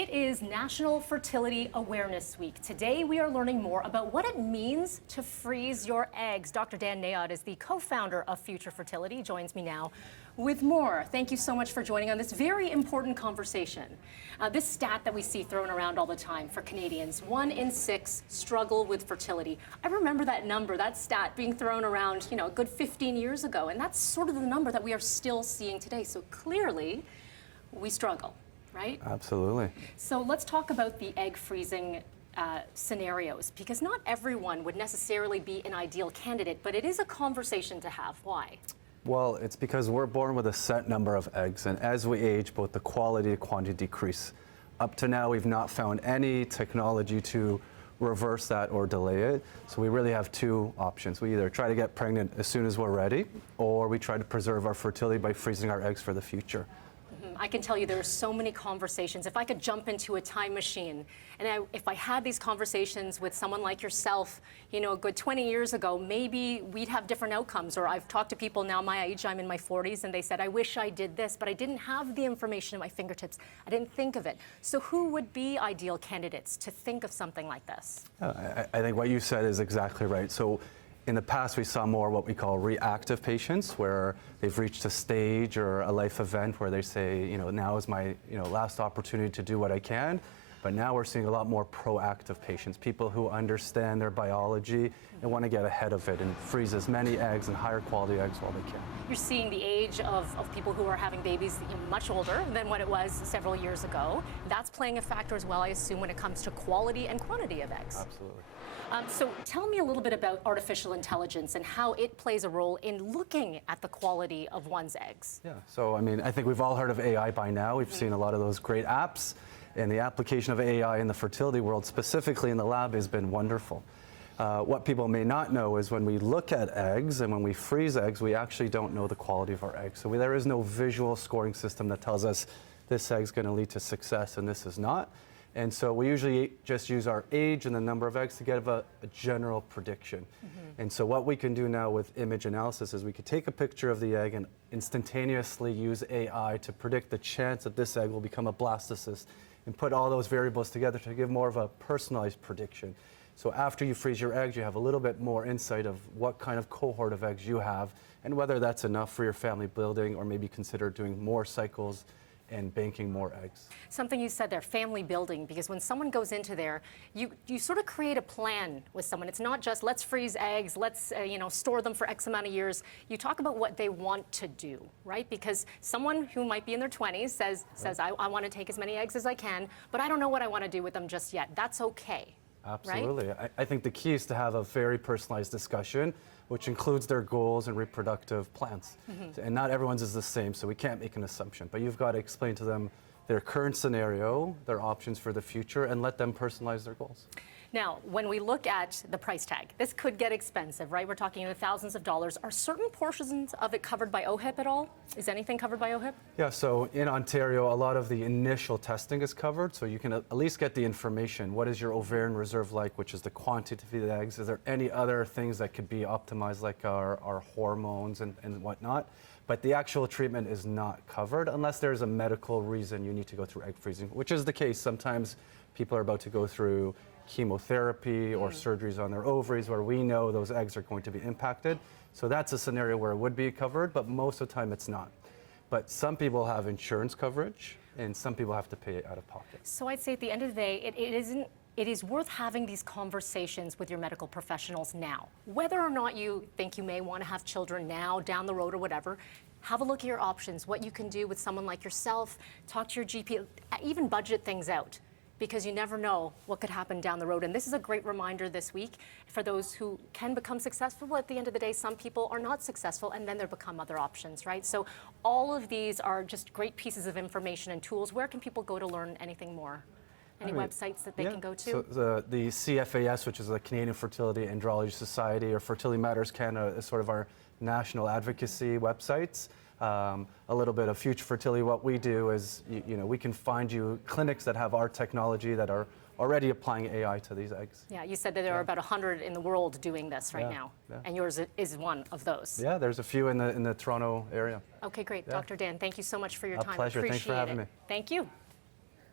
It is National Fertility Awareness Week. Today we are learning more about what it means to freeze your eggs. Dr. Dan Nayod is the co-founder of Future Fertility. He joins me now with more. Thank you so much for joining on this very important conversation. This stat that we see thrown around all the time for Canadians, 1 in 6 struggle with fertility. I remember that number, that stat being thrown around, a good 15 years ago, and that's sort of the number that we are still seeing today. So clearly, we struggle. Right? Absolutely. So let's talk about the egg freezing scenarios, because not everyone would necessarily be an ideal candidate, but it is a conversation to have. Why? Well, it's because we're born with a set number of eggs, and as we age, both the quality and quantity decrease. Up to now, we've not found any technology to reverse that or delay it. So we really have two options. We either try to get pregnant as soon as we're ready, or we try to preserve our fertility by freezing our eggs for the future. I can tell you there are so many conversations. If I could jump into a time machine and if I had these conversations with someone like yourself, a good 20 years ago, maybe we'd have different outcomes. Or I've talked to people now my age, I'm in my 40s, and they said, I wish I did this, but I didn't have the information at my fingertips. I didn't think of it. So who would be ideal candidates to think of something like this? I think what you said is exactly right. So in the past, we saw more what we call reactive patients, where they've reached a stage or a life event where they say, now is my last opportunity to do what I can. But now we're seeing a lot more proactive patients, people who understand their biology and want to get ahead of it and freeze as many eggs and higher quality eggs while they can. You're seeing the age of people who are having babies much older than what it was several years ago. That's playing a factor as well, I assume, when it comes to quality and quantity of eggs. Absolutely. So tell me a little bit about artificial intelligence and how it plays a role in looking at the quality of one's eggs. Yeah, so I think we've all heard of AI by now. We've seen a lot of those great apps, and the application of AI in the fertility world, specifically in the lab, has been wonderful. What people may not know is when we look at eggs and when we freeze eggs, we actually don't know the quality of our eggs. So there is no visual scoring system that tells us this egg's going to lead to success and this is not. And so we usually just use our age and the number of eggs to get a general prediction. And so what we can do now with image analysis is we could take a picture of the egg and instantaneously use AI to predict the chance that this egg will become a blastocyst and put all those variables together to give more of a personalized prediction. So after you freeze your eggs, you have a little bit more insight of what kind of cohort of eggs you have and whether that's enough for your family building, or maybe consider doing more cycles and banking more eggs. Something you said there, family building, because when someone goes into there, you sort of create a plan with someone. It's not just let's freeze eggs, let's store them for X amount of years. You talk about what they want to do, right? Because someone who might be in their 20s says I want to take as many eggs as I can, but I don't know what I want to do with them just yet. That's okay. Absolutely. Right? I think the key is to have a very personalized discussion, which includes their goals and reproductive plans. And not everyone's is the same, so we can't make an assumption. But you've got to explain to them their current scenario, their options for the future, and let them personalize their goals. Now, when we look at the price tag, this could get expensive, right? We're talking in the thousands of dollars. Are certain portions of it covered by OHIP at all? Is anything covered by OHIP? Yeah, so in Ontario, a lot of the initial testing is covered, so you can at least get the information. What is your ovarian reserve like, which is the quantity of the eggs? Is there any other things that could be optimized, like our hormones and whatnot? But the actual treatment is not covered unless there's a medical reason you need to go through egg freezing, which is the case. Sometimes people are about to go through chemotherapy or surgeries on their ovaries where we know those eggs are going to be impacted. So that's a scenario where it would be covered, but most of the time it's not. But some people have insurance coverage and some people have to pay it out of pocket. So I'd say at the end of the day, it is worth having these conversations with your medical professionals now. Whether or not you think you may want to have children now, down the road or whatever, have a look at your options, what you can do with someone like yourself, talk to your GP, even budget things out, because you never know what could happen down the road. And this is a great reminder this week for those who can become successful. But at the end of the day, some people are not successful, and then there become other options, right? So all of these are just great pieces of information and tools. Where can people go to learn anything more? Any websites that they can go to? So the CFAS, which is the Canadian Fertility Andrology Society, or Fertility Matters Canada, is sort of our national advocacy websites. A little bit of Future Fertility. What we do is, we can find you clinics that have our technology that are already applying AI to these eggs. Yeah, you said that there are about 100 in the world doing this right now, and yours is one of those. Yeah, there's a few in the Toronto area. Okay, great. Dr. Dan, thank you so much for your time. A pleasure. Thanks for having me. Thank you.